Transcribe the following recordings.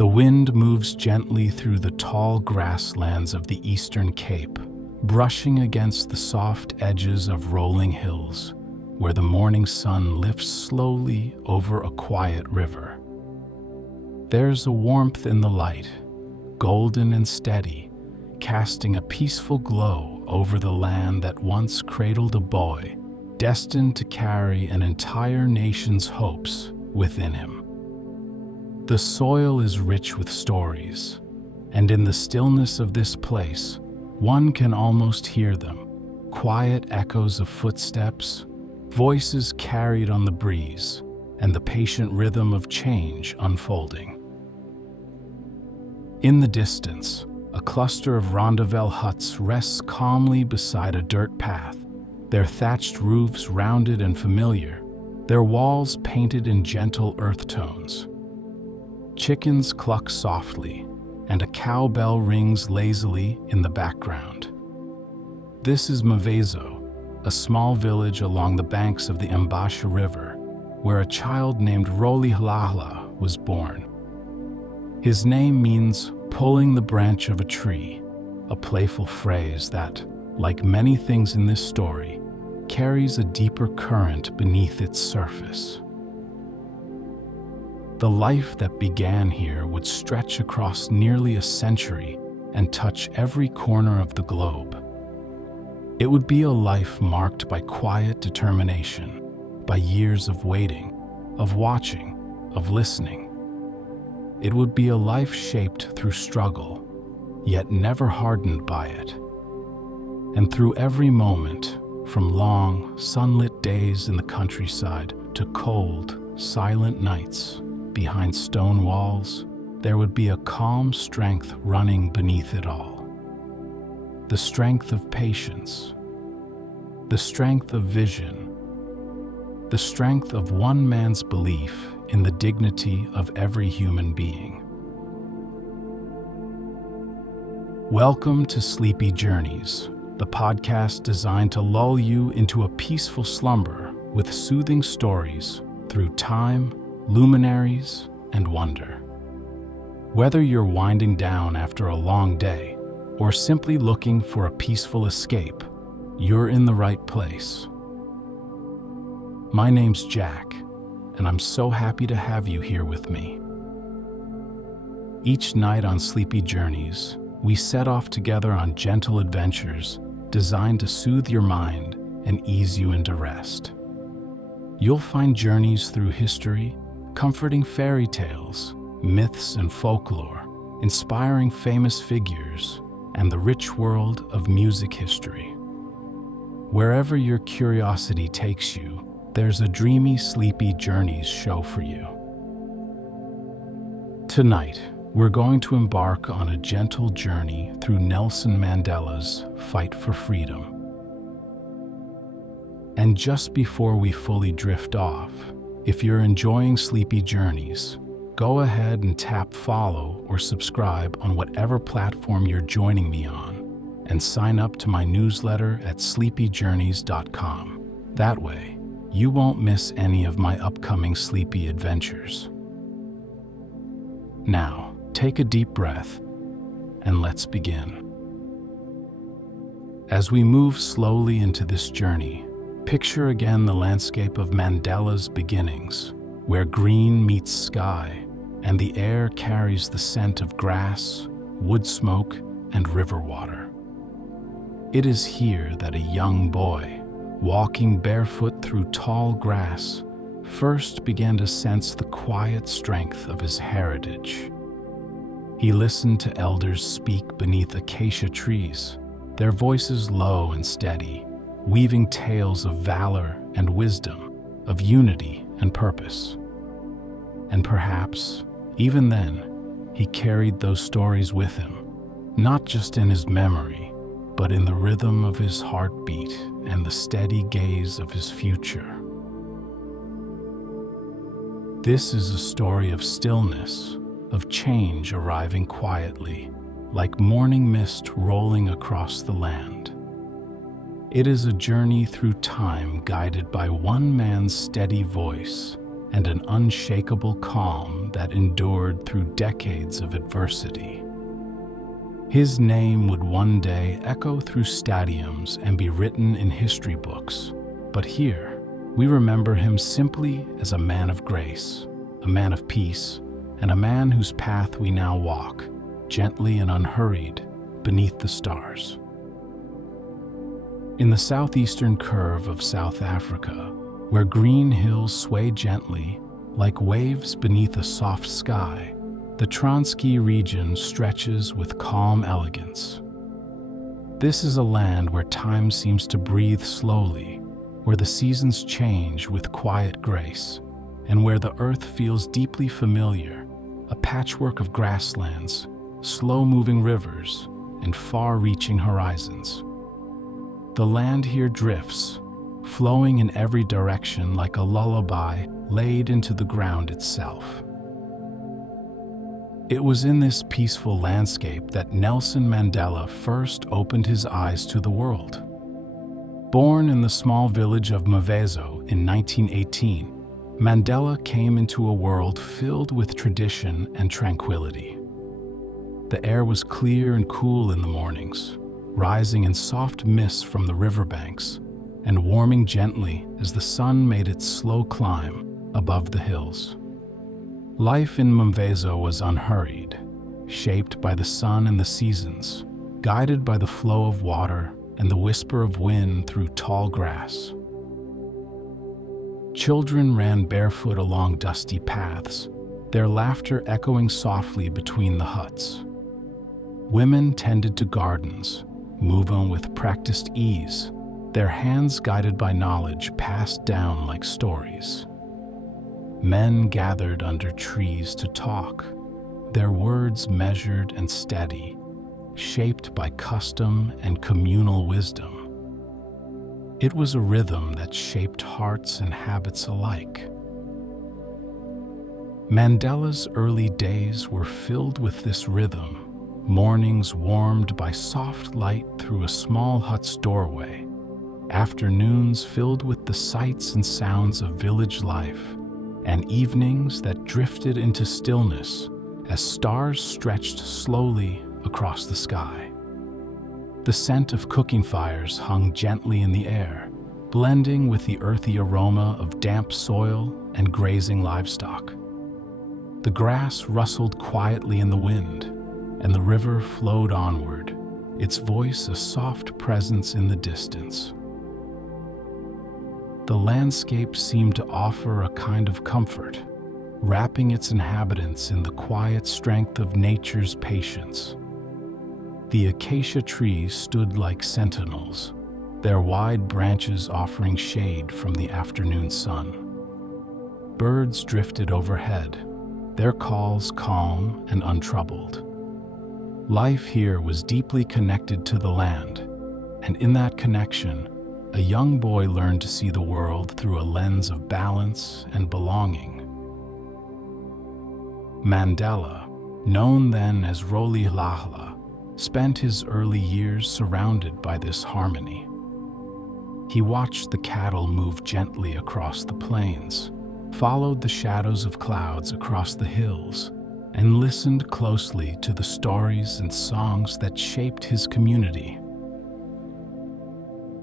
The wind moves gently through the tall grasslands of the Eastern Cape, brushing against the soft edges of rolling hills, where the morning sun lifts slowly over a quiet river. There's a warmth in the light, golden and steady, casting a peaceful glow over the land that once cradled a boy, destined to carry an entire nation's hopes within him. The soil is rich with stories, and in the stillness of this place, one can almost hear them, quiet echoes of footsteps, voices carried on the breeze, and the patient rhythm of change unfolding. In the distance, a cluster of rondavel huts rests calmly beside a dirt path, their thatched roofs rounded and familiar, their walls painted in gentle earth tones. Chickens cluck softly, and a cowbell rings lazily in the background. This is Mvezo, a small village along the banks of the Mbasha River, where a child named Rolihlahla was born. His name means pulling the branch of a tree, a playful phrase that, like many things in this story, carries a deeper current beneath its surface. The life that began here would stretch across nearly a century and touch every corner of the globe. It would be a life marked by quiet determination, by years of waiting, of watching, of listening. It would be a life shaped through struggle, yet never hardened by it. And through every moment, from long, sunlit days in the countryside to cold, silent nights behind stone walls, there would be a calm strength running beneath it all. The strength of patience, the strength of vision, the strength of one man's belief in the dignity of every human being. Welcome to Sleepy Journeys, the podcast designed to lull you into a peaceful slumber with soothing stories through time, luminaries, and wonder. Whether you're winding down after a long day or simply looking for a peaceful escape, you're in the right place. My name's Jack, and I'm so happy to have you here with me. Each night on Sleepy Journeys, we set off together on gentle adventures designed to soothe your mind and ease you into rest. You'll find journeys through history, comforting fairy tales, myths and folklore, inspiring famous figures, and the rich world of music history. Wherever your curiosity takes you, there's a dreamy Sleepy Journeys show for you. Tonight, we're going to embark on a gentle journey through Nelson Mandela's fight for freedom. And just before we fully drift off, if you're enjoying Sleepy Journeys, go ahead and tap follow or subscribe on whatever platform you're joining me on, and sign up to my newsletter at sleepyjourneys.com. That way, you won't miss any of my upcoming sleepy adventures. Now, take a deep breath, and let's begin. As we move slowly into this journey, picture again the landscape of Mandela's beginnings, where green meets sky, and the air carries the scent of grass, wood smoke, and river water. It is here that a young boy, walking barefoot through tall grass, first began to sense the quiet strength of his heritage. He listened to elders speak beneath acacia trees, their voices low and steady, weaving tales of valor and wisdom, of unity and purpose. And perhaps, even then, he carried those stories with him, not just in his memory, but in the rhythm of his heartbeat and the steady gaze of his future. This is a story of stillness, of change arriving quietly, like morning mist rolling across the land. It is a journey through time guided by one man's steady voice and an unshakable calm wisdom that endured through decades of adversity. His name would one day echo through stadiums and be written in history books, but here we remember him simply as a man of grace, a man of peace, and a man whose path we now walk, gently and unhurried, beneath the stars. In the southeastern curve of South Africa, where green hills sway gently like waves beneath a soft sky, the Transkei region stretches with calm elegance. This is a land where time seems to breathe slowly, where the seasons change with quiet grace, and where the earth feels deeply familiar, a patchwork of grasslands, slow-moving rivers, and far-reaching horizons. The land here drifts, flowing in every direction like a lullaby laid into the ground itself. It was in this peaceful landscape that Nelson Mandela first opened his eyes to the world. Born in the small village of Mvezo in 1918, Mandela came into a world filled with tradition and tranquility. The air was clear and cool in the mornings, rising in soft mists from the riverbanks and warming gently as the sun made its slow climb above the hills. Life in Mvezo was unhurried, shaped by the sun and the seasons, guided by the flow of water and the whisper of wind through tall grass. Children ran barefoot along dusty paths, their laughter echoing softly between the huts. Women tended to gardens, moving with practiced ease, their hands guided by knowledge passed down like stories. Men gathered under trees to talk, their words measured and steady, shaped by custom and communal wisdom. It was a rhythm that shaped hearts and habits alike. Mandela's early days were filled with this rhythm, mornings warmed by soft light through a small hut's doorway, afternoons filled with the sights and sounds of village life, and evenings that drifted into stillness as stars stretched slowly across the sky. The scent of cooking fires hung gently in the air, blending with the earthy aroma of damp soil and grazing livestock. The grass rustled quietly in the wind, and the river flowed onward, its voice a soft presence in the distance. The landscape seemed to offer a kind of comfort, wrapping its inhabitants in the quiet strength of nature's patience. The acacia trees stood like sentinels, their wide branches offering shade from the afternoon sun. Birds drifted overhead, their calls calm and untroubled. Life here was deeply connected to the land, and in that connection, a young boy learned to see the world through a lens of balance and belonging. Mandela, known then as Rolihlahla, spent his early years surrounded by this harmony. He watched the cattle move gently across the plains, followed the shadows of clouds across the hills, and listened closely to the stories and songs that shaped his community.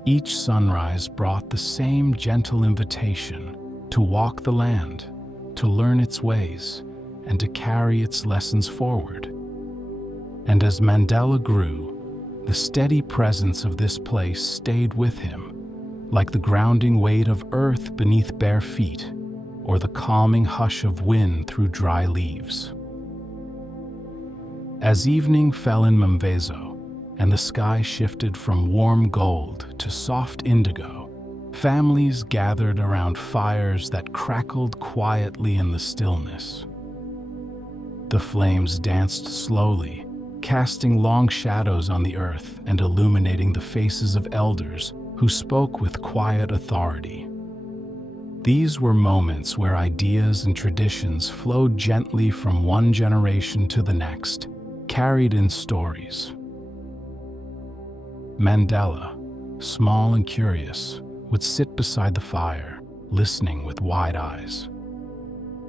Each sunrise brought the same gentle invitation to walk the land, to learn its ways, and to carry its lessons forward. And as Mandela grew, the steady presence of this place stayed with him, like the grounding weight of earth beneath bare feet, or the calming hush of wind through dry leaves. As evening fell in Mvezo, and the sky shifted from warm gold to soft indigo, families gathered around fires that crackled quietly in the stillness. The flames danced slowly, casting long shadows on the earth and illuminating the faces of elders who spoke with quiet authority. These were moments where ideas and traditions flowed gently from one generation to the next, carried in stories. Mandela, small and curious, would sit beside the fire, listening with wide eyes.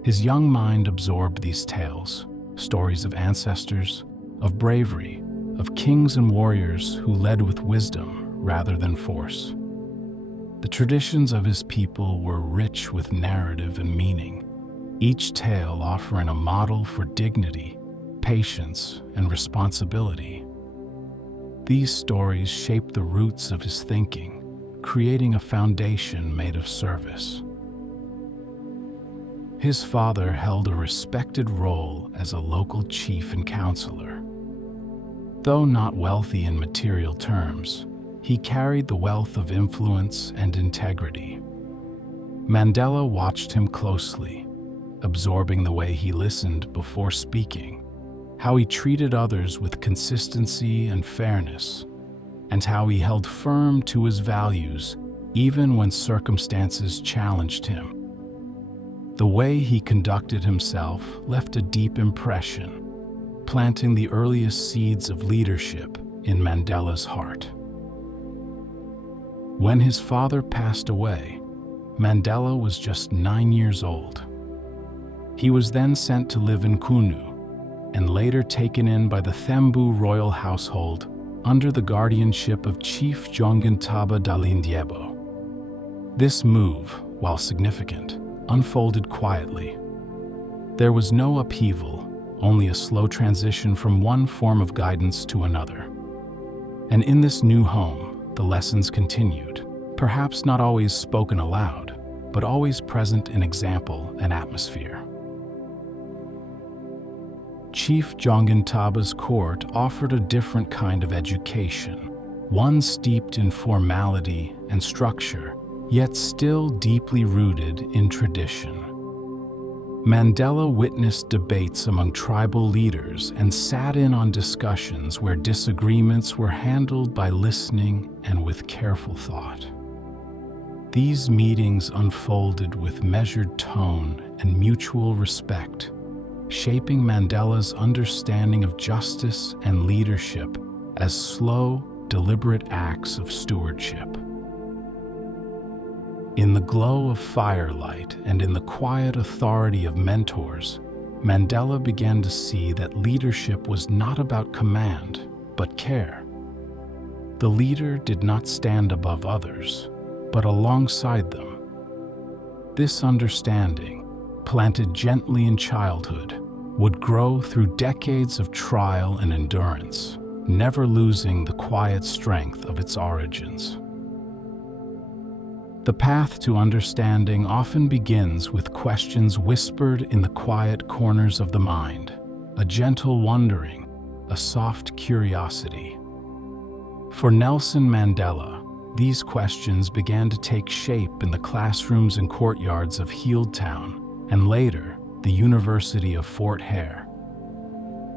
His young mind absorbed these tales, stories of ancestors, of bravery, of kings and warriors who led with wisdom rather than force. The traditions of his people were rich with narrative and meaning, each tale offering a model for dignity, patience, and responsibility. These stories shaped the roots of his thinking, creating a foundation made of service. His father held a respected role as a local chief and counselor. Though not wealthy in material terms, he carried the wealth of influence and integrity. Mandela watched him closely, absorbing the way he listened before speaking, how he treated others with consistency and fairness, and how he held firm to his values even when circumstances challenged him. The way he conducted himself left a deep impression, planting the earliest seeds of leadership in Mandela's heart. When his father passed away, Mandela was just 9 years old. He was then sent to live in Kunu, and later taken in by the Thembu royal household under the guardianship of Chief Jongintaba Dalindyebo. This move, while significant, unfolded quietly. There was no upheaval, only a slow transition from one form of guidance to another. And in this new home, the lessons continued, perhaps not always spoken aloud, but always present in example and atmosphere. Chief Jongintaba's court offered a different kind of education, one steeped in formality and structure, yet still deeply rooted in tradition. Mandela witnessed debates among tribal leaders and sat in on discussions where disagreements were handled by listening and with careful thought. These meetings unfolded with measured tone and mutual respect, shaping Mandela's understanding of justice and leadership as slow, deliberate acts of stewardship. In the glow of firelight and in the quiet authority of mentors, Mandela began to see that leadership was not about command, but care. The leader did not stand above others, but alongside them. This understanding, planted gently in childhood, would grow through decades of trial and endurance, never losing the quiet strength of its origins. The path to understanding often begins with questions whispered in the quiet corners of the mind, a gentle wondering, a soft curiosity. For Nelson Mandela, these questions began to take shape in the classrooms and courtyards of Healdtown, and later, the University of Fort Hare.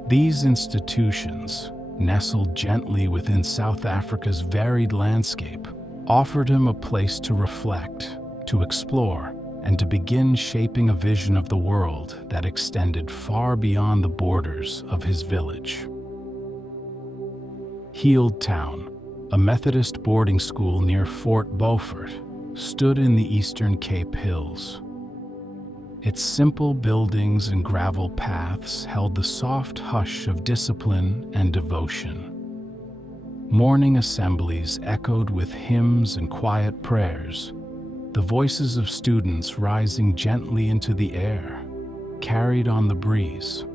These institutions, nestled gently within South Africa's varied landscape, offered him a place to reflect, to explore, and to begin shaping a vision of the world that extended far beyond the borders of his village. Healdtown, a Methodist boarding school near Fort Beaufort, stood in the Eastern Cape Hills. Its simple buildings and gravel paths held the soft hush of discipline and devotion. Morning assemblies echoed with hymns and quiet prayers, the voices of students rising gently into the air, carried on the breeze.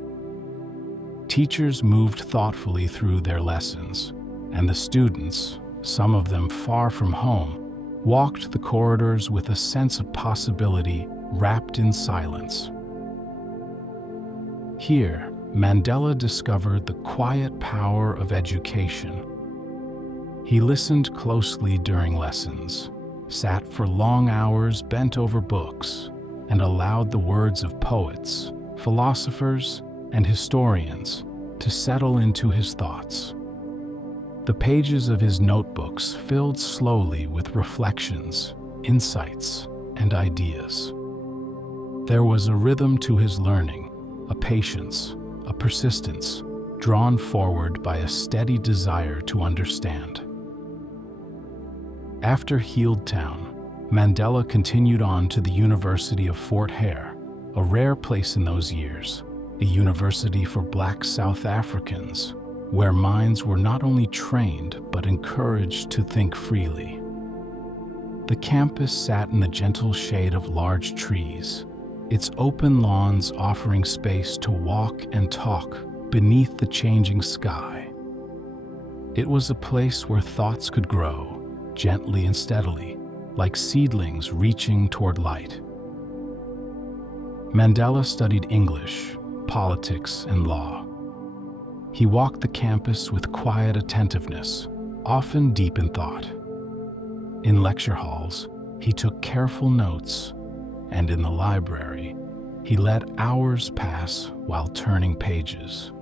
Teachers moved thoughtfully through their lessons, and the students, some of them far from home, walked the corridors with a sense of possibility wrapped in silence. Here, Mandela discovered the quiet power of education. He listened closely during lessons, sat for long hours bent over books, and allowed the words of poets, philosophers, and historians to settle into his thoughts. The pages of his notebooks filled slowly with reflections, insights, and ideas. There was a rhythm to his learning, a patience, a persistence, drawn forward by a steady desire to understand. After Healdtown, Mandela continued on to the University of Fort Hare, a rare place in those years, a university for Black South Africans, where minds were not only trained but encouraged to think freely. The campus sat in the gentle shade of large trees, its open lawns offering space to walk and talk beneath the changing sky. It was a place where thoughts could grow, gently and steadily, like seedlings reaching toward light. Mandela studied English, politics, and law. He walked the campus with quiet attentiveness, often deep in thought. In lecture halls, he took careful notes, and in the library, he let hours pass while turning pages.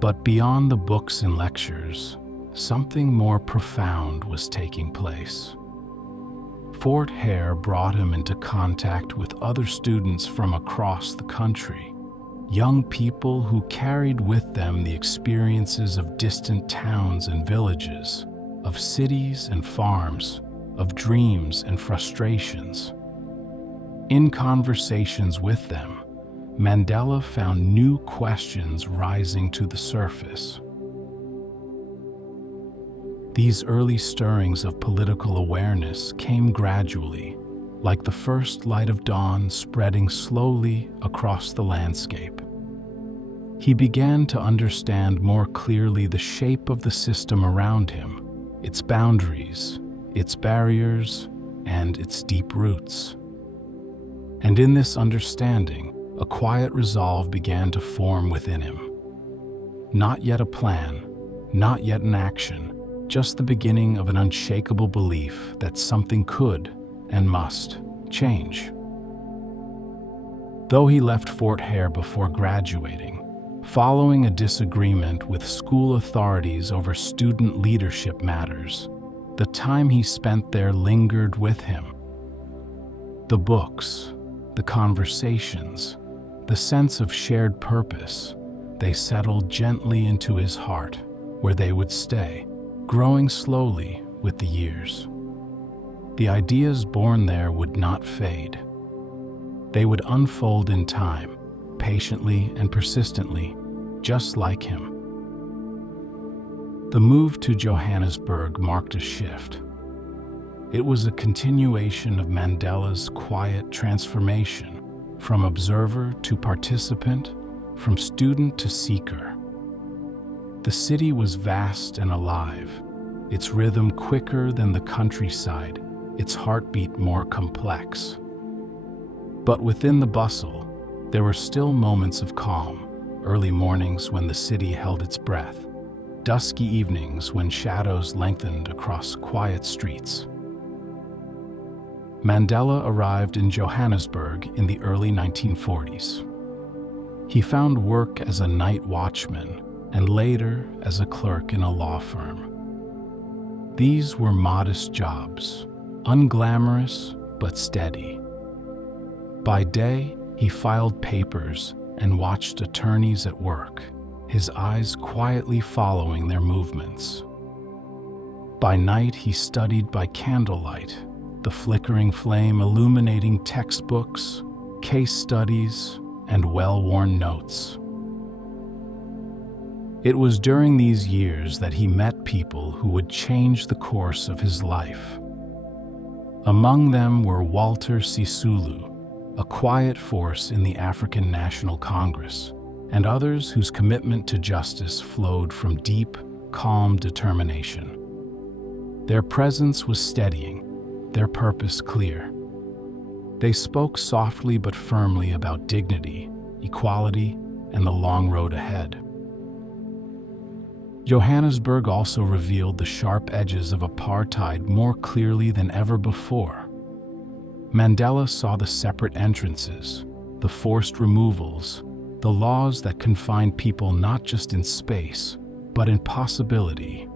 But beyond the books and lectures, something more profound was taking place. Fort Hare brought him into contact with other students from across the country, young people who carried with them the experiences of distant towns and villages, of cities and farms, of dreams and frustrations. In conversations with them, Mandela found new questions rising to the surface. These early stirrings of political awareness came gradually, like the first light of dawn spreading slowly across the landscape. He began to understand more clearly the shape of the system around him, its boundaries, its barriers, and its deep roots. And in this understanding, a quiet resolve began to form within him. Not yet a plan, not yet an action, just the beginning of an unshakable belief that something could and must change. Though he left Fort Hare before graduating, following a disagreement with school authorities over student leadership matters, the time he spent there lingered with him. The books, the conversations, the sense of shared purpose, they settled gently into his heart, where they would stay, growing slowly with the years. The ideas born there would not fade. They would unfold in time, patiently and persistently, just like him. The move to Johannesburg marked a shift. It was a continuation of Mandela's quiet transformation, from observer to participant, from student to seeker. The city was vast and alive, its rhythm quicker than the countryside, its heartbeat more complex. But within the bustle, there were still moments of calm, early mornings when the city held its breath, dusky evenings when shadows lengthened across quiet streets. Mandela arrived in Johannesburg in the early 1940s. He found work as a night watchman and later as a clerk in a law firm. These were modest jobs, unglamorous but steady. By day, he filed papers and watched attorneys at work, his eyes quietly following their movements. By night, he studied by candlelight, the flickering flame illuminating textbooks, case studies, and well-worn notes. It was during these years that he met people who would change the course of his life. Among them were Walter Sisulu, a quiet force in the African National Congress, and others whose commitment to justice flowed from deep, calm determination. Their presence was steadying, their purpose clear. They spoke softly but firmly about dignity, equality, and the long road ahead. Johannesburg also revealed the sharp edges of apartheid more clearly than ever before. Mandela saw the separate entrances, the forced removals, the laws that confined people not just in space, but in possibility.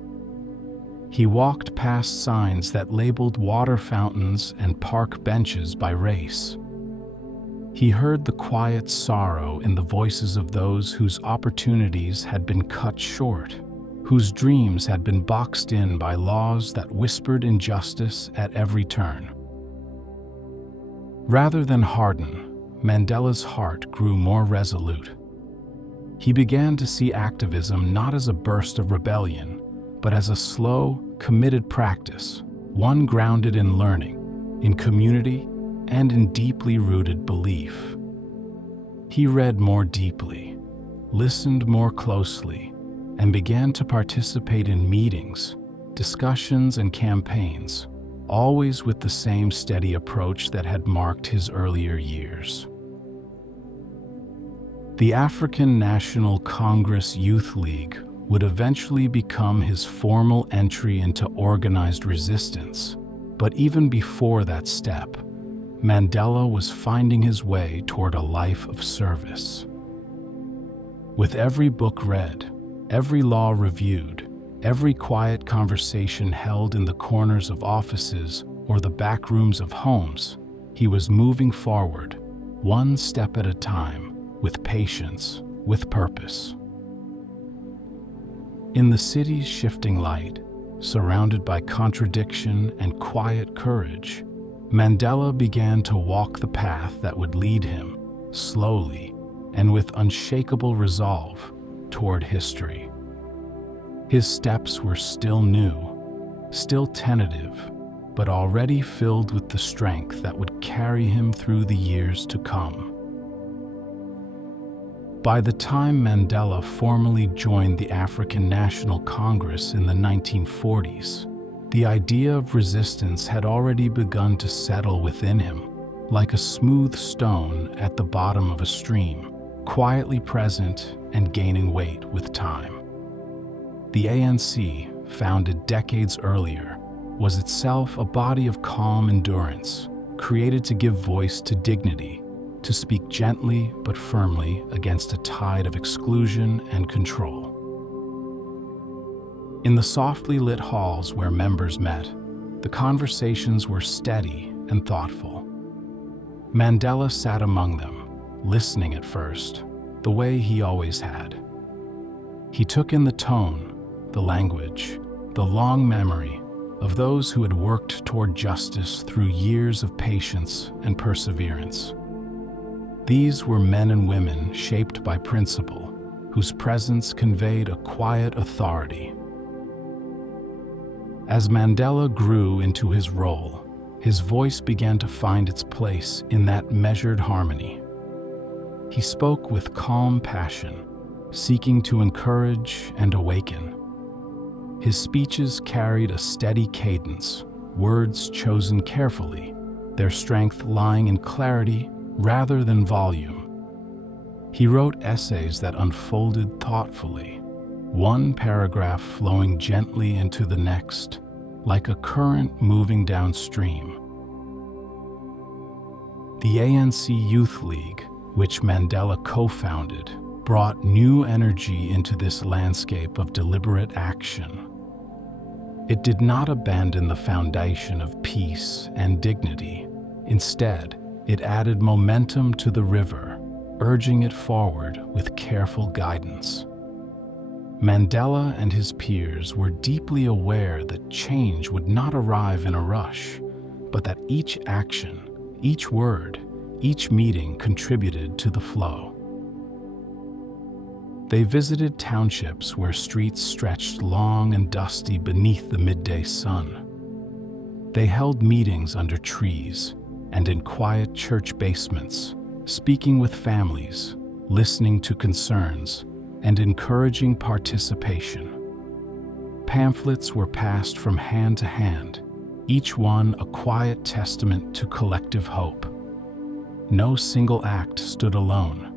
He walked past signs that labeled water fountains and park benches by race. He heard the quiet sorrow in the voices of those whose opportunities had been cut short, whose dreams had been boxed in by laws that whispered injustice at every turn. Rather than harden, Mandela's heart grew more resolute. He began to see activism not as a burst of rebellion, but as a slow, committed practice, one grounded in learning, in community, and in deeply rooted belief. He read more deeply, listened more closely, and began to participate in meetings, discussions, and campaigns, always with the same steady approach that had marked his earlier years. The African National Congress Youth League would eventually become his formal entry into organized resistance, but even before that step, Mandela was finding his way toward a life of service. With every book read, every law reviewed, every quiet conversation held in the corners of offices or the back rooms of homes, he was moving forward, one step at a time, with patience, with purpose. In the city's shifting light, surrounded by contradiction and quiet courage, Mandela began to walk the path that would lead him, slowly and with unshakable resolve, toward history. His steps were still new, still tentative, but already filled with the strength that would carry him through the years to come. By the time Mandela formally joined the African National Congress in the 1940s, the idea of resistance had already begun to settle within him, like a smooth stone at the bottom of a stream, quietly present and gaining weight with time. The ANC, founded decades earlier, was itself a body of calm endurance, created to give voice to dignity, to speak gently but firmly against a tide of exclusion and control. In the softly lit halls where members met, the conversations were steady and thoughtful. Mandela sat among them, listening at first, the way he always had. He took in the tone, the language, the long memory of those who had worked toward justice through years of patience and perseverance. These were men and women shaped by principle, whose presence conveyed a quiet authority. As Mandela grew into his role, his voice began to find its place in that measured harmony. He spoke with calm passion, seeking to encourage and awaken. His speeches carried a steady cadence, words chosen carefully, their strength lying in clarity rather than volume. He wrote essays that unfolded thoughtfully, one paragraph flowing gently into the next, like a current moving downstream. The ANC Youth League, which Mandela co-founded, brought new energy into this landscape of deliberate action. It did not abandon the foundation of peace and dignity. Instead, it added momentum to the river, urging it forward with careful guidance. Mandela and his peers were deeply aware that change would not arrive in a rush, but that each action, each word, each meeting contributed to the flow. They visited townships where streets stretched long and dusty beneath the midday sun. They held meetings under trees and in quiet church basements, speaking with families, listening to concerns, and encouraging participation. Pamphlets were passed from hand to hand, each one a quiet testament to collective hope. No single act stood alone.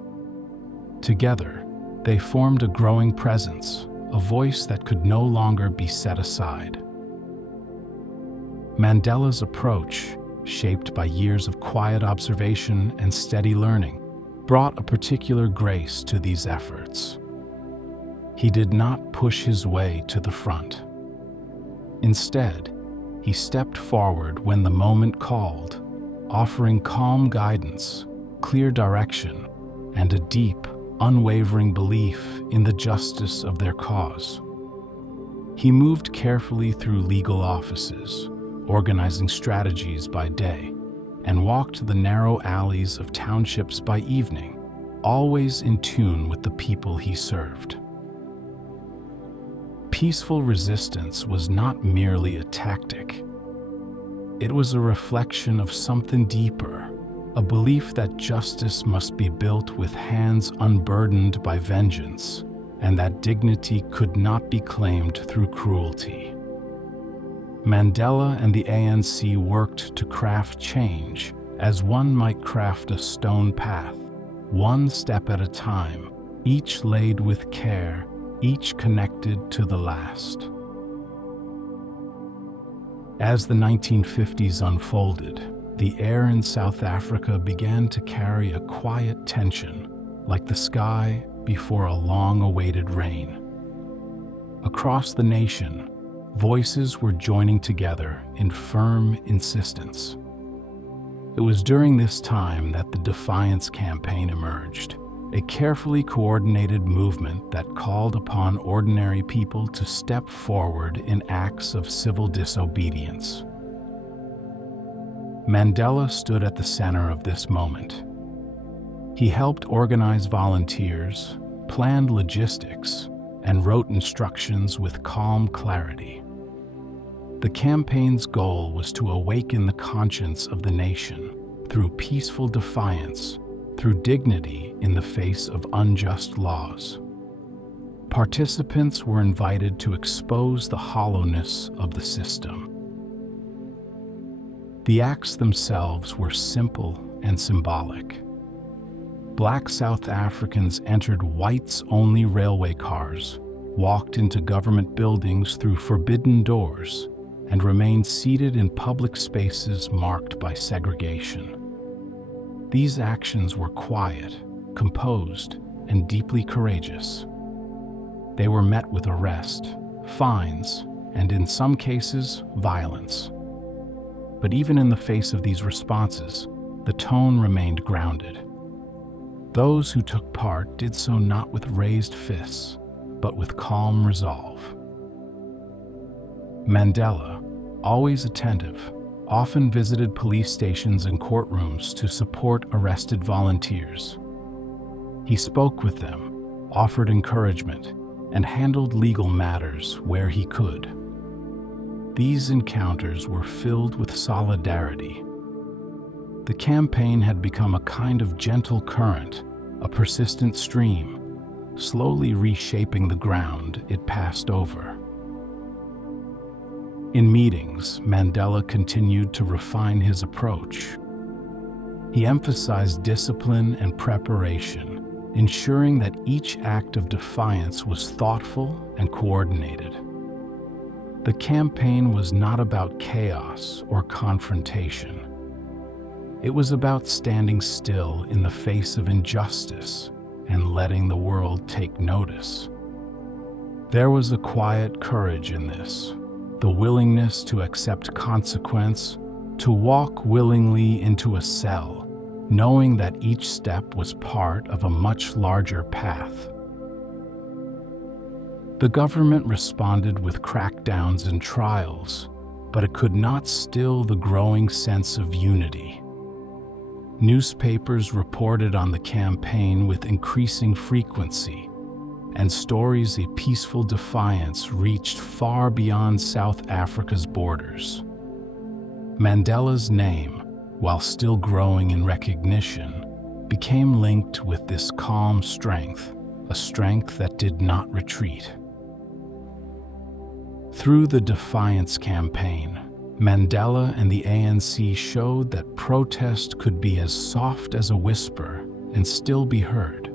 Together, they formed a growing presence, a voice that could no longer be set aside. Mandela's approach, shaped by years of quiet observation and steady learning, brought a particular grace to these efforts. He did not push his way to the front. Instead, he stepped forward when the moment called, offering calm guidance, clear direction, and a deep, unwavering belief in the justice of their cause. He moved carefully through legal offices, organizing strategies by day, and walked the narrow alleys of townships by evening, always in tune with the people he served. Peaceful resistance was not merely a tactic. It was a reflection of something deeper, a belief that justice must be built with hands unburdened by vengeance, and that dignity could not be claimed through cruelty. Mandela and the ANC worked to craft change as one might craft a stone path, one step at a time, each laid with care, each connected to the last. As the 1950s unfolded, the air in South Africa began to carry a quiet tension, like the sky before a long-awaited rain. Across the nation, voices were joining together in firm insistence. It was during this time that the Defiance Campaign emerged, a carefully coordinated movement that called upon ordinary people to step forward in acts of civil disobedience. Mandela stood at the center of this moment. He helped organize volunteers, planned logistics, and wrote instructions with calm clarity. The campaign's goal was to awaken the conscience of the nation through peaceful defiance, through dignity in the face of unjust laws. Participants were invited to expose the hollowness of the system. The acts themselves were simple and symbolic. Black South Africans entered whites-only railway cars, walked into government buildings through forbidden doors, and remained seated in public spaces marked by segregation. These actions were quiet, composed, and deeply courageous. They were met with arrest, fines, and in some cases, violence. But even in the face of these responses, the tone remained grounded. Those who took part did so not with raised fists, but with calm resolve. Mandela, always attentive, often visited police stations and courtrooms to support arrested volunteers. He spoke with them, offered encouragement, and handled legal matters where he could. These encounters were filled with solidarity. The campaign had become a kind of gentle current, a persistent stream, slowly reshaping the ground it passed over. In meetings, Mandela continued to refine his approach. He emphasized discipline and preparation, ensuring that each act of defiance was thoughtful and coordinated. The campaign was not about chaos or confrontation. It was about standing still in the face of injustice and letting the world take notice. There was a quiet courage in this, the willingness to accept consequence, to walk willingly into a cell, knowing that each step was part of a much larger path. The government responded with crackdowns and trials, but it could not still the growing sense of unity. Newspapers reported on the campaign with increasing frequency, and stories of peaceful defiance reached far beyond South Africa's borders. Mandela's name, while still growing in recognition, became linked with this calm strength, a strength that did not retreat. Through the Defiance Campaign, Mandela and the ANC showed that protest could be as soft as a whisper and still be heard.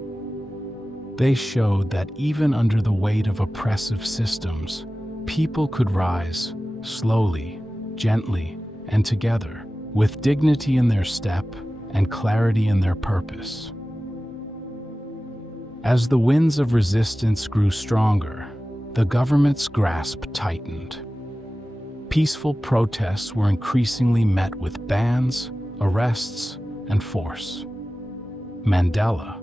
They showed that even under the weight of oppressive systems, people could rise, slowly, gently, and together, with dignity in their step and clarity in their purpose. As the winds of resistance grew stronger, the government's grasp tightened. Peaceful protests were increasingly met with bans, arrests, and force. Mandela,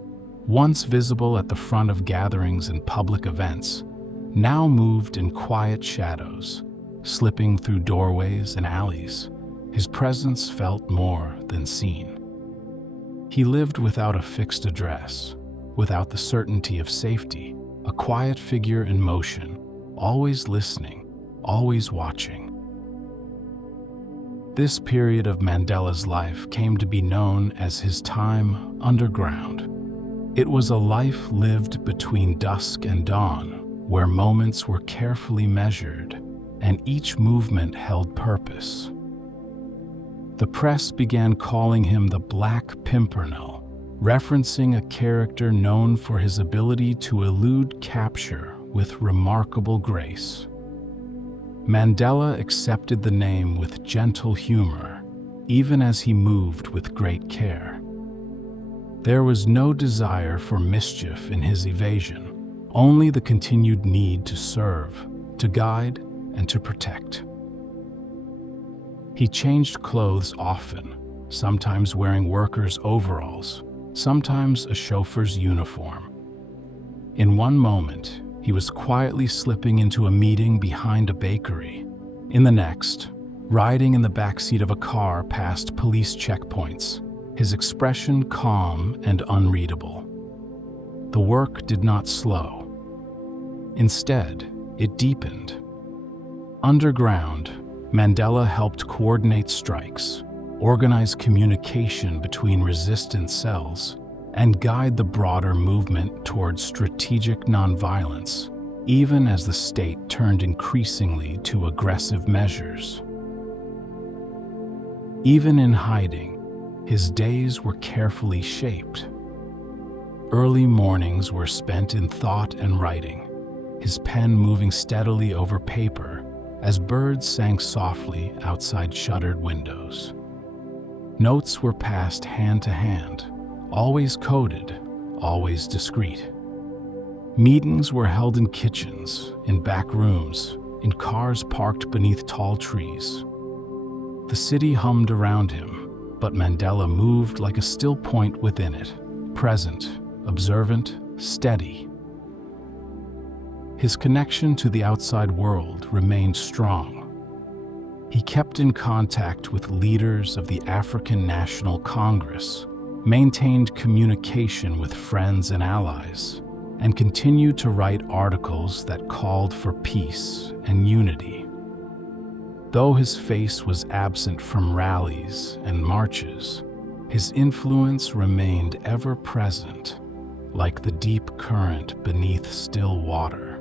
once visible at the front of gatherings and public events, now moved in quiet shadows, slipping through doorways and alleys, His presence felt more than seen. He lived without a fixed address, without the certainty of safety, a quiet figure in motion, always listening, always watching. This period of Mandela's life came to be known as his time underground. It was a life lived between dusk and dawn, where moments were carefully measured and each movement held purpose. The press began calling him the Black Pimpernel, referencing a character known for his ability to elude capture with remarkable grace. Mandela accepted the name with gentle humor, even as he moved with great care. There was no desire for mischief in his evasion, only the continued need to serve, to guide, and to protect. He changed clothes often, sometimes wearing workers' overalls, sometimes a chauffeur's uniform. In one moment, he was quietly slipping into a meeting behind a bakery. In the next, riding in the backseat of a car past police checkpoints, his expression calm and unreadable. The work did not slow. Instead, it deepened. Underground, Mandela helped coordinate strikes, organize communication between resistance cells, and guide the broader movement towards strategic nonviolence, even as the state turned increasingly to aggressive measures. Even in hiding, his days were carefully shaped. Early mornings were spent in thought and writing, his pen moving steadily over paper as birds sang softly outside shuttered windows. Notes were passed hand to hand, always coded, always discreet. Meetings were held in kitchens, in back rooms, in cars parked beneath tall trees. The city hummed around him, but Mandela moved like a still point within it, present, observant, steady. His connection to the outside world remained strong. He kept in contact with leaders of the African National Congress, maintained communication with friends and allies, and continued to write articles that called for peace and unity. Though his face was absent from rallies and marches, his influence remained ever present, like the deep current beneath still water.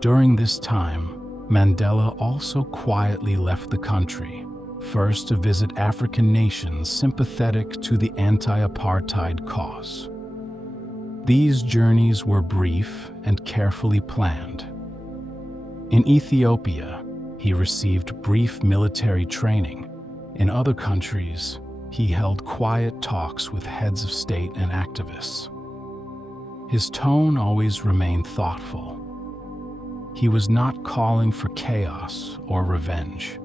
During this time, Mandela also quietly left the country, first to visit African nations sympathetic to the anti-apartheid cause. These journeys were brief and carefully planned. In Ethiopia, he received brief military training. In other countries, he held quiet talks with heads of state and activists. His tone always remained thoughtful. He was not calling for chaos or revenge.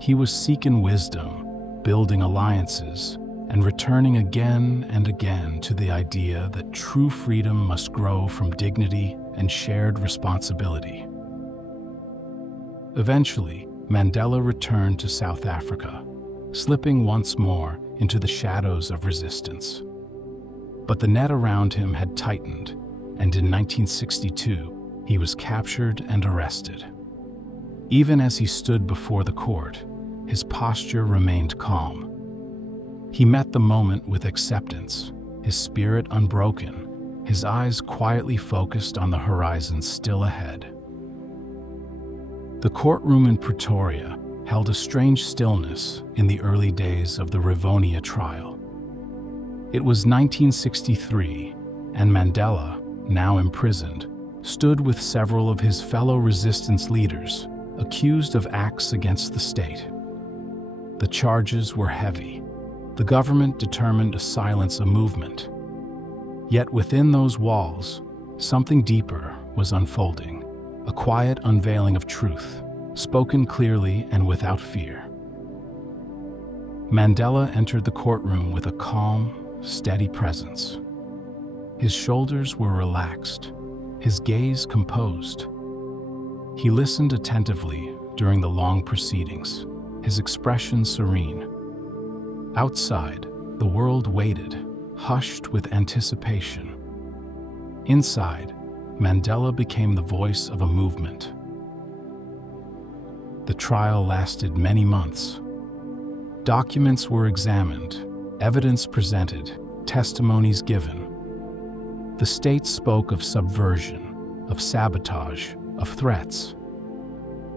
He was seeking wisdom, building alliances, and returning again and again to the idea that true freedom must grow from dignity and shared responsibility. Eventually, Mandela returned to South Africa, slipping once more into the shadows of resistance. But the net around him had tightened, and in 1962, he was captured and arrested. Even as he stood before the court, his posture remained calm. He met the moment with acceptance, his spirit unbroken, his eyes quietly focused on the horizon still ahead. The courtroom in Pretoria held a strange stillness in the early days of the Rivonia Trial. It was 1963, and Mandela, now imprisoned, stood with several of his fellow resistance leaders, accused of acts against the state. The charges were heavy. The government determined to silence a movement. Yet within those walls, something deeper was unfolding, a quiet unveiling of truth, spoken clearly and without fear. Mandela entered the courtroom with a calm, steady presence. His shoulders were relaxed, his gaze composed. He listened attentively during the long proceedings, his expression serene. Outside, the world waited, hushed with anticipation. Inside, Mandela became the voice of a movement. The trial lasted many months. Documents were examined, evidence presented, testimonies given. The state spoke of subversion, of sabotage, of threats.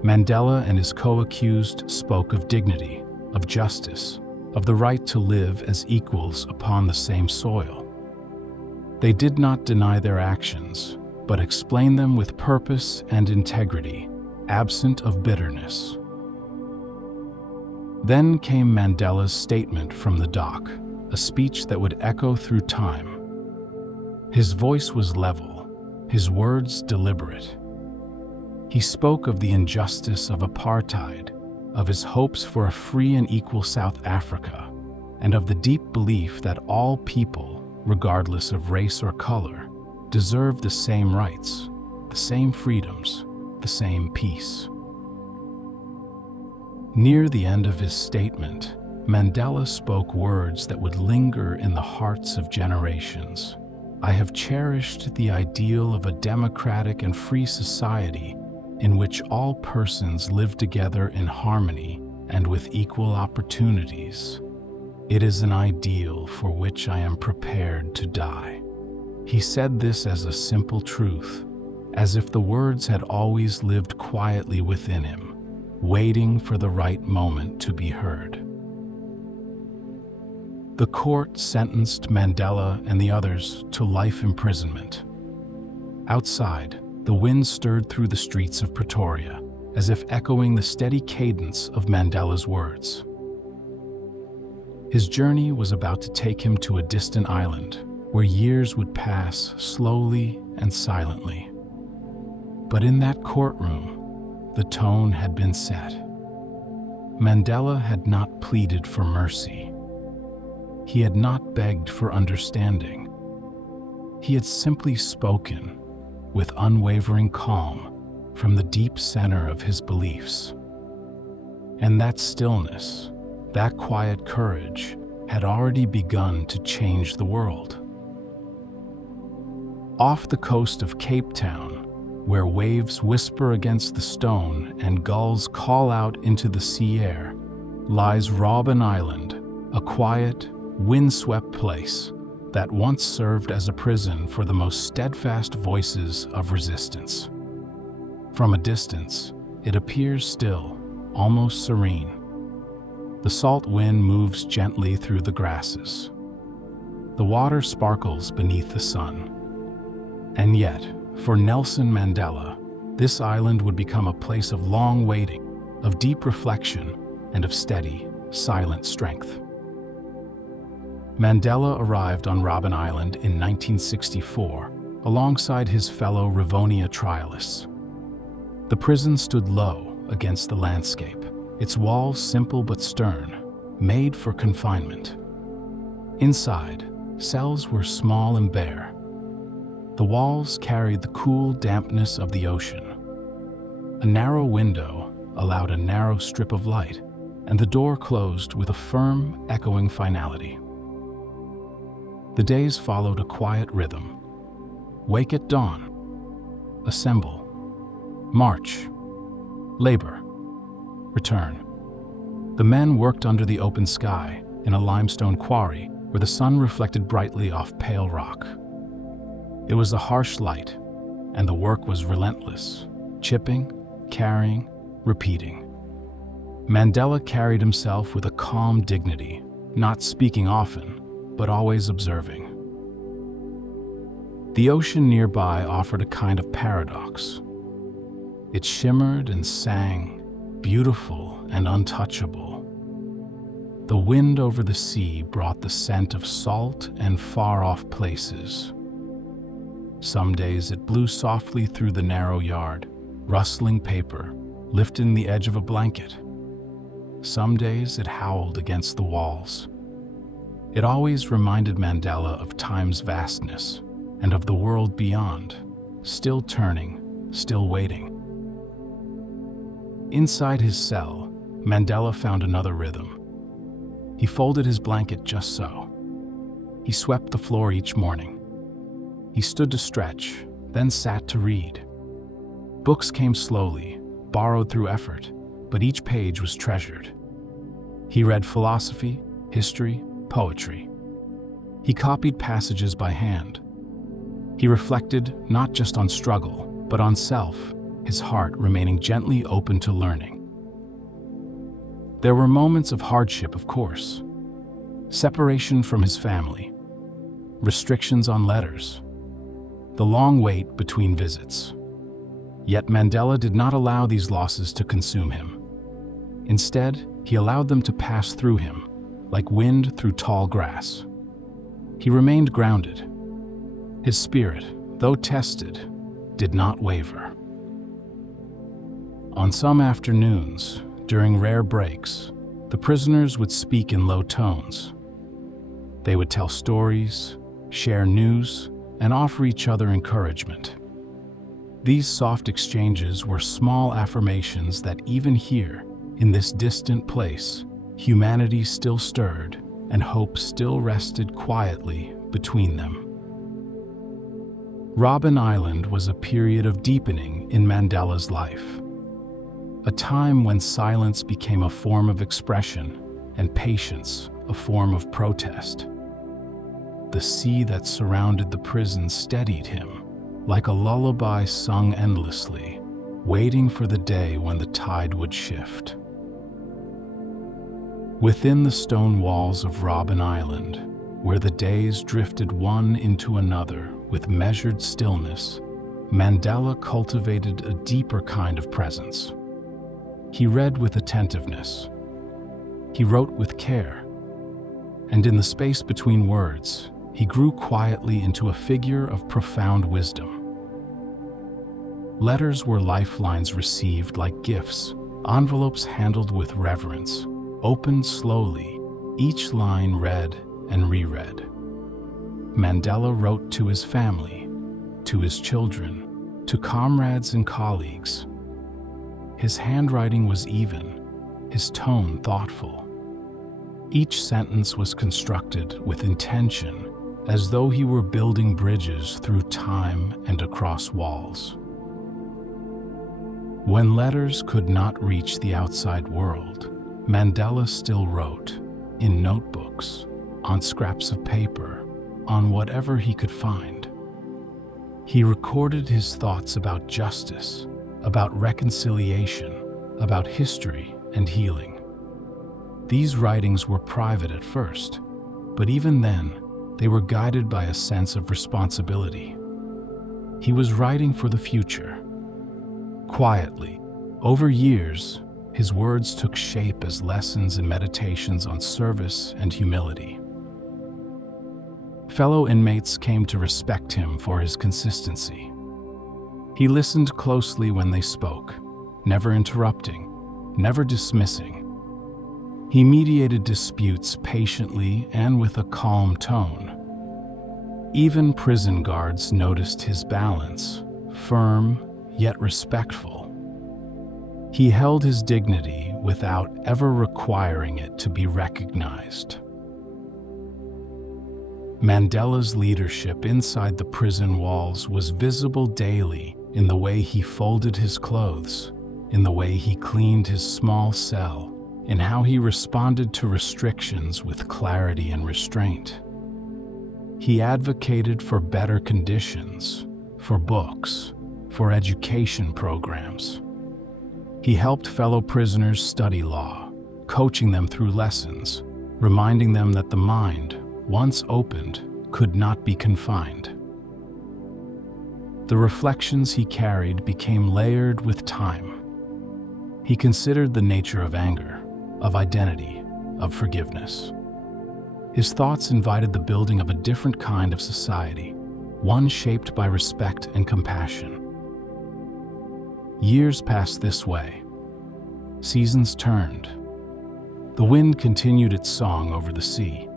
Mandela and his co-accused spoke of dignity, of justice, of the right to live as equals upon the same soil. They did not deny their actions, but explained them with purpose and integrity, absent of bitterness. Then came Mandela's statement from the dock, a speech that would echo through time. His voice was level, his words deliberate. He spoke of the injustice of apartheid, of his hopes for a free and equal South Africa, and of the deep belief that all people, regardless of race or color, deserve the same rights, the same freedoms, the same peace. Near the end of his statement, Mandela spoke words that would linger in the hearts of generations. I have cherished the ideal of a democratic and free society in which all persons live together in harmony and with equal opportunities. It is an ideal for which I am prepared to die. He said this as a simple truth, as if the words had always lived quietly within him, waiting for the right moment to be heard. The court sentenced Mandela and the others to life imprisonment. Outside, the wind stirred through the streets of Pretoria, as if echoing the steady cadence of Mandela's words. His journey was about to take him to a distant island, where years would pass slowly and silently. But in that courtroom, the tone had been set. Mandela had not pleaded for mercy. He had not begged for understanding. He had simply spoken, with unwavering calm, from the deep center of his beliefs. And that stillness, that quiet courage, had already begun to change the world. Off the coast of Cape Town, where waves whisper against the stone and gulls call out into the sea air, lies Robben Island, a quiet, windswept place that once served as a prison for the most steadfast voices of resistance. From a distance, it appears still, almost serene. The salt wind moves gently through the grasses. The water sparkles beneath the sun. And yet, for Nelson Mandela, this island would become a place of long waiting, of deep reflection, and of steady, silent strength. Mandela arrived on Robben Island in 1964, alongside his fellow Rivonia trialists. The prison stood low against the landscape, its walls simple but stern, made for confinement. Inside, cells were small and bare. The walls carried the cool dampness of the ocean. A narrow window allowed a narrow strip of light, and the door closed with a firm, echoing finality. The days followed a quiet rhythm. Wake at dawn. Assemble. March. Labor. Return. The men worked under the open sky in a limestone quarry where the sun reflected brightly off pale rock. It was a harsh light, and the work was relentless, chipping, carrying, repeating. Mandela carried himself with a calm dignity, not speaking often, but always observing. The ocean nearby offered a kind of paradox. It shimmered and sang, beautiful and untouchable. The wind over the sea brought the scent of salt and far-off places. Some days it blew softly through the narrow yard, rustling paper, lifting the edge of a blanket. Some days it howled against the walls. It always reminded Mandela of time's vastness and of the world beyond, still turning, still waiting. Inside his cell, Mandela found another rhythm. He folded his blanket just so. He swept the floor each morning. He stood to stretch, then sat to read. Books came slowly, borrowed through effort, but each page was treasured. He read philosophy, history, poetry. He copied passages by hand. He reflected not just on struggle, but on self, his heart remaining gently open to learning. There were moments of hardship, of course. Separation from his family, restrictions on letters, the long wait between visits. Yet Mandela did not allow these losses to consume him. Instead, he allowed them to pass through him, like wind through tall grass. He remained grounded. His spirit, though tested, did not waver. On some afternoons, during rare breaks, the prisoners would speak in low tones. They would tell stories, share news, and offer each other encouragement. These soft exchanges were small affirmations that even here, in this distant place, humanity still stirred and hope still rested quietly between them. Robben Island was a period of deepening in Mandela's life, a time when silence became a form of expression and patience a form of protest. The sea that surrounded the prison steadied him, like a lullaby sung endlessly, waiting for the day when the tide would shift. Within the stone walls of Robben Island, where the days drifted one into another with measured stillness, Mandela cultivated a deeper kind of presence. He read with attentiveness. He wrote with care. And in the space between words, he grew quietly into a figure of profound wisdom. Letters were lifelines received like gifts, envelopes handled with reverence, opened slowly, each line read and reread. Mandela wrote to his family, to his children, to comrades and colleagues. His handwriting was even, his tone thoughtful. Each sentence was constructed with intention, as though he were building bridges through time and across walls. When letters could not reach the outside world, Mandela still wrote, in notebooks, on scraps of paper, on whatever he could find. He recorded his thoughts about justice, about reconciliation, about history and healing. These writings were private at first, but even then, they were guided by a sense of responsibility. He was writing for the future. Quietly, over years, his words took shape as lessons and meditations on service and humility. Fellow inmates came to respect him for his consistency. He listened closely when they spoke, never interrupting, never dismissing. He mediated disputes patiently and with a calm tone. Even prison guards noticed his balance, firm yet respectful. He held his dignity without ever requiring it to be recognized. Mandela's leadership inside the prison walls was visible daily in the way he folded his clothes, in the way he cleaned his small cell, in how he responded to restrictions with clarity and restraint. He advocated for better conditions, for books, for education programs. He helped fellow prisoners study law, coaching them through lessons, reminding them that the mind, once opened, could not be confined. The reflections he carried became layered with time. He considered the nature of anger, of identity, of forgiveness. His thoughts invited the building of a different kind of society, one shaped by respect and compassion. Years passed this way. Seasons turned. The wind continued its song over the sea.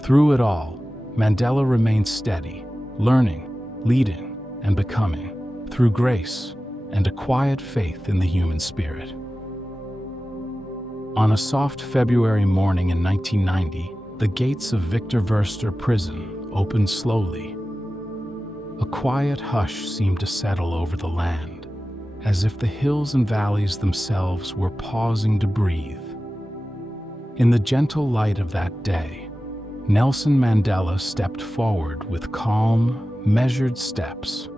Through it all, Mandela remained steady, learning, leading, and becoming, through grace, and a quiet faith in the human spirit. On a soft February morning in 1990, the gates of Victor Verster prison opened slowly. A quiet hush seemed to settle over the land, as if the hills and valleys themselves were pausing to breathe. In the gentle light of that day, Nelson Mandela stepped forward with calm, measured steps.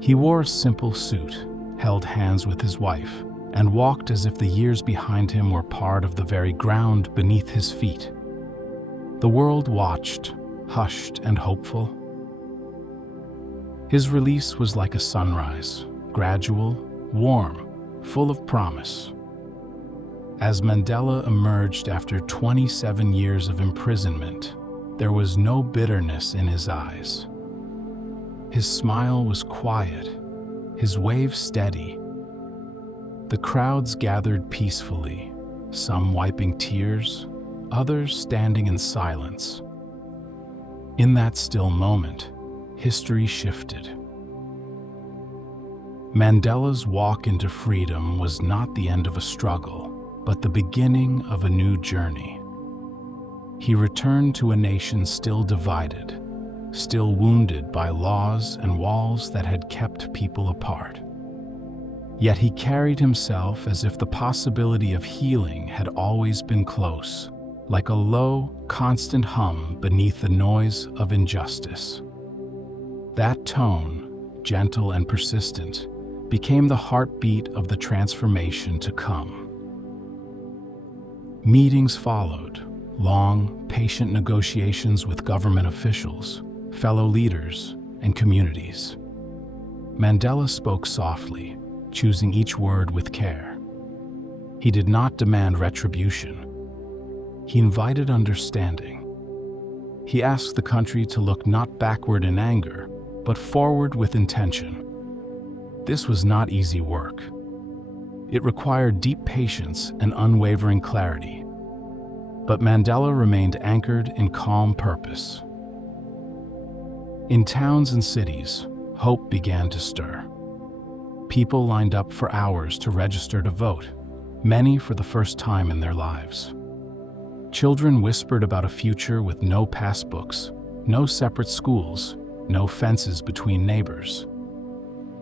He wore a simple suit, held hands with his wife, and walked as if the years behind him were part of the very ground beneath his feet. The world watched, hushed and hopeful. His release was like a sunrise, gradual, warm, full of promise. As Mandela emerged after 27 years of imprisonment, there was no bitterness in his eyes. His smile was quiet, his wave steady. The crowds gathered peacefully, some wiping tears, others standing in silence. In that still moment, history shifted. Mandela's walk into freedom was not the end of a struggle, but the beginning of a new journey. He returned to a nation still divided, still wounded by laws and walls that had kept people apart. Yet he carried himself as if the possibility of healing had always been close, like a low, constant hum beneath the noise of injustice. That tone, gentle and persistent, became the heartbeat of the transformation to come. Meetings followed, long, patient negotiations with government officials, fellow leaders, and communities. Mandela spoke softly, choosing each word with care. He did not demand retribution. He invited understanding. He asked the country to look not backward in anger, but forward with intention. This was not easy work. It required deep patience and unwavering clarity. But Mandela remained anchored in calm purpose. In towns and cities, hope began to stir. People lined up for hours to register to vote, many for the first time in their lives. Children whispered about a future with no passbooks, no separate schools, no fences between neighbors.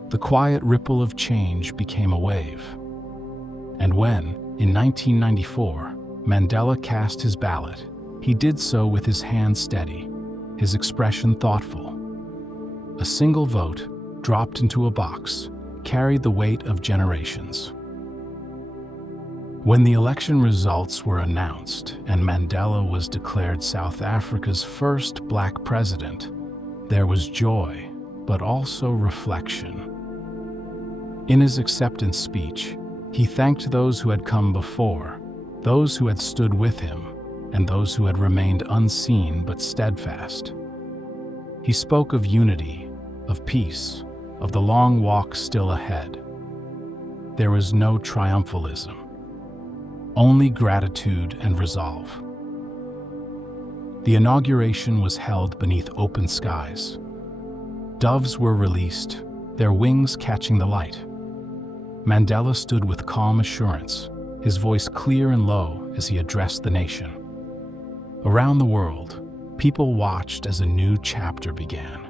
The quiet ripple of change became a wave. And when, in 1994, Mandela cast his ballot, he did so with his hands steady, his expression thoughtful. A single vote, dropped into a box, carried the weight of generations. When the election results were announced and Mandela was declared South Africa's first black president, there was joy, but also reflection. In his acceptance speech, he thanked those who had come before, those who had stood with him, and those who had remained unseen but steadfast. He spoke of unity, of peace, of the long walk still ahead. There was no triumphalism, only gratitude and resolve. The inauguration was held beneath open skies. Doves were released, their wings catching the light. Mandela stood with calm assurance, his voice clear and low as he addressed the nation. Around the world, people watched as a new chapter began.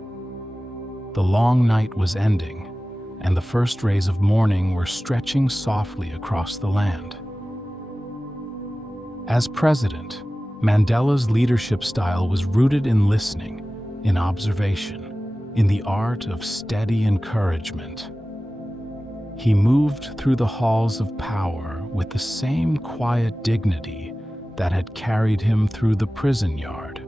The long night was ending, and the first rays of morning were stretching softly across the land. As president, Mandela's leadership style was rooted in listening, in observation, in the art of steady encouragement. He moved through the halls of power with the same quiet dignity that had carried him through the prison yard.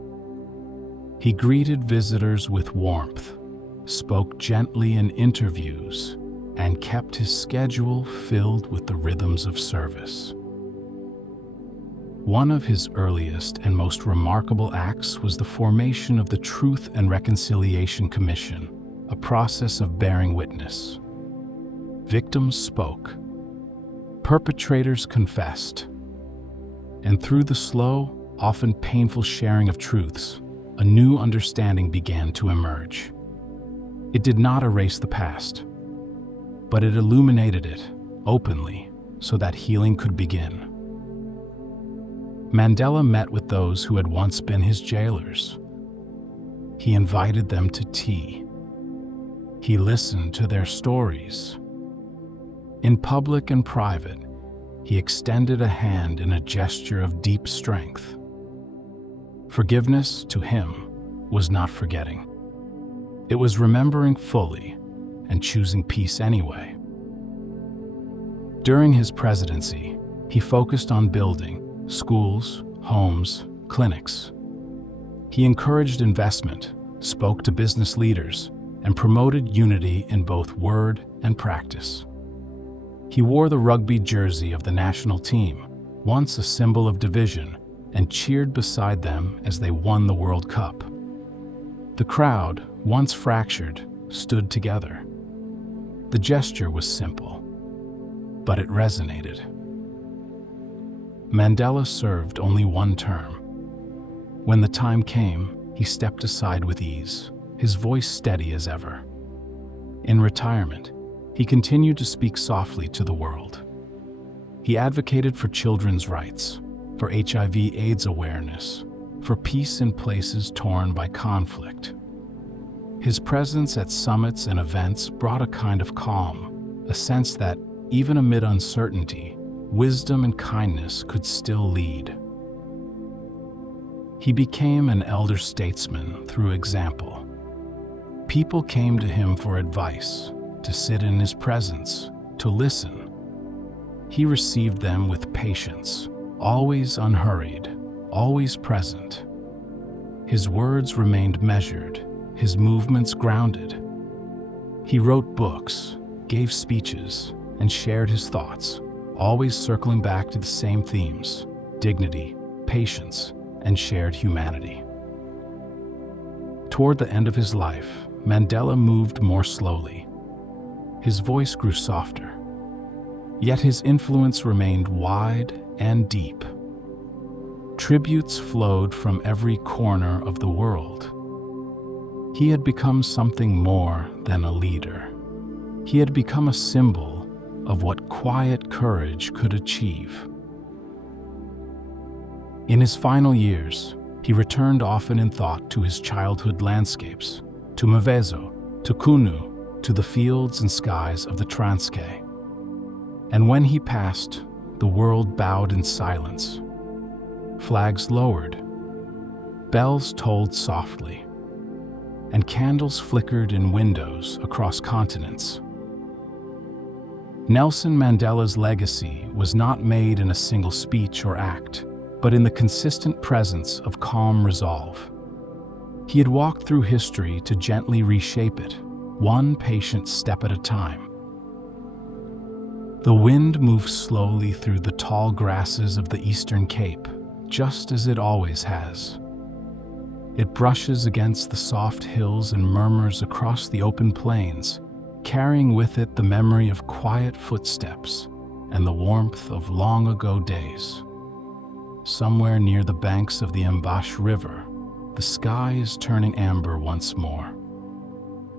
He greeted visitors with warmth, spoke gently in interviews, and kept his schedule filled with the rhythms of service. One of his earliest and most remarkable acts was the formation of the Truth and Reconciliation Commission, a process of bearing witness. Victims spoke, perpetrators confessed, and through the slow, often painful sharing of truths, a new understanding began to emerge. It did not erase the past, but it illuminated it openly so that healing could begin. Mandela met with those who had once been his jailers. He invited them to tea. He listened to their stories. In public and private, he extended a hand in a gesture of deep strength. Forgiveness, to him, was not forgetting. It was remembering fully and choosing peace anyway. During his presidency, he focused on building schools, homes, clinics. He encouraged investment, spoke to business leaders, and promoted unity in both word and practice. He wore the rugby jersey of the national team, once a symbol of division, and cheered beside them as they won the World Cup. The crowd, once fractured, stood together. The gesture was simple, but it resonated. Mandela served only one term. When the time came, he stepped aside with ease, his voice steady as ever. In retirement, he continued to speak softly to the world. He advocated for children's rights, for HIV/AIDS awareness, for peace in places torn by conflict. His presence at summits and events brought a kind of calm, a sense that, even amid uncertainty, wisdom and kindness could still lead. He became an elder statesman through example. People came to him for advice, to sit in his presence, to listen. He received them with patience, always unhurried, always present. His words remained measured, his movements grounded. He wrote books, gave speeches, and shared his thoughts, always circling back to the same themes: dignity, patience, and shared humanity. Toward the end of his life, Mandela moved more slowly. His voice grew softer, yet his influence remained wide and deep. Tributes flowed from every corner of the world. He had become something more than a leader. He had become a symbol of what quiet courage could achieve. In his final years, he returned often in thought to his childhood landscapes, to Mvezo, to Kunu, to the fields and skies of the Transkei. And when he passed, the world bowed in silence. Flags lowered, bells tolled softly, and candles flickered in windows across continents. Nelson Mandela's legacy was not made in a single speech or act, but in the consistent presence of calm resolve. He had walked through history to gently reshape it, one patient step at a time. The wind moves slowly through the tall grasses of the Eastern Cape, just as it always has. It brushes against the soft hills and murmurs across the open plains, carrying with it the memory of quiet footsteps and the warmth of long-ago days. Somewhere near the banks of the Mbash River, the sky is turning amber once more.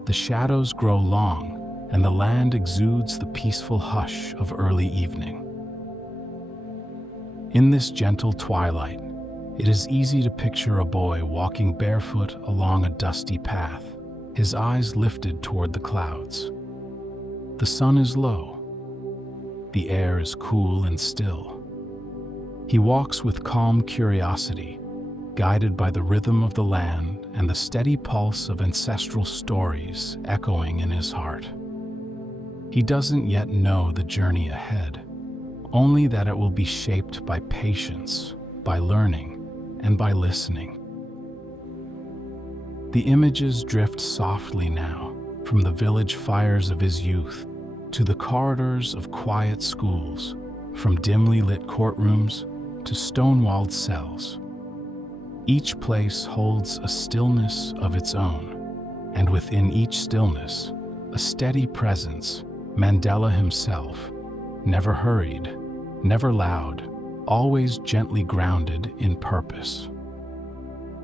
The shadows grow long, and the land exudes the peaceful hush of early evening. In this gentle twilight, it is easy to picture a boy walking barefoot along a dusty path, his eyes lifted toward the clouds. The sun is low. The air is cool and still. He walks with calm curiosity, guided by the rhythm of the land and the steady pulse of ancestral stories echoing in his heart. He doesn't yet know the journey ahead, only that it will be shaped by patience, by learning, and by listening. The images drift softly now, from the village fires of his youth to the corridors of quiet schools, from dimly lit courtrooms to stone-walled cells. Each place holds a stillness of its own, and within each stillness, a steady presence, Mandela himself, never hurried, never loud, always gently grounded in purpose.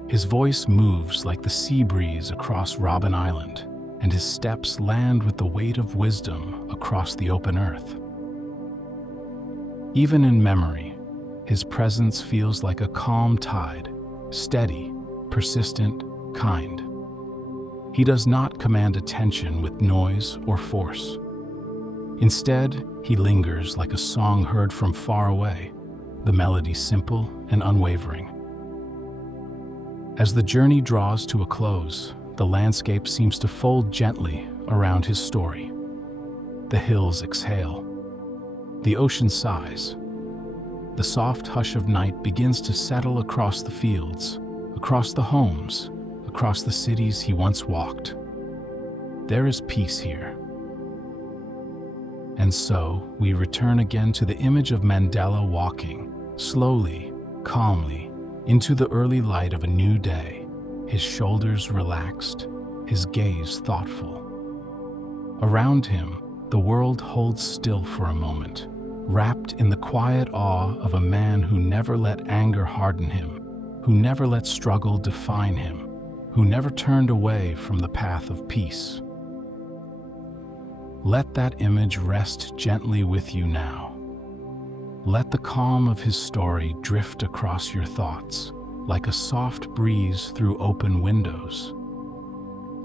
His voice moves like the sea breeze across Robben Island, and his steps land with the weight of wisdom across the open earth. Even in memory, his presence feels like a calm tide, steady, persistent, kind. He does not command attention with noise or force. Instead, he lingers like a song heard from far away, the melody simple and unwavering. As the journey draws to a close, the landscape seems to fold gently around his story. The hills exhale. The ocean sighs. The soft hush of night begins to settle across the fields, across the homes, across the cities he once walked. There is peace here. And so, we return again to the image of Mandela walking, slowly, calmly, into the early light of a new day, his shoulders relaxed, his gaze thoughtful. Around him, the world holds still for a moment, wrapped in the quiet awe of a man who never let anger harden him, who never let struggle define him, who never turned away from the path of peace. Let that image rest gently with you now. Let the calm of his story drift across your thoughts, like a soft breeze through open windows.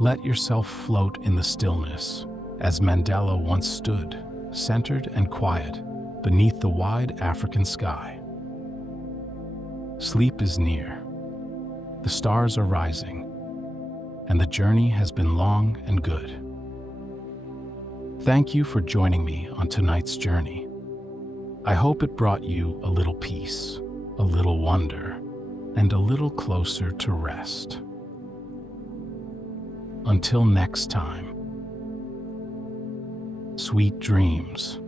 Let yourself float in the stillness, as Mandela once stood, centered and quiet, beneath the wide African sky. Sleep is near. The stars are rising, and the journey has been long and good. Thank you for joining me on tonight's journey. I hope it brought you a little peace, a little wonder, and a little closer to rest. Until next time, sweet dreams.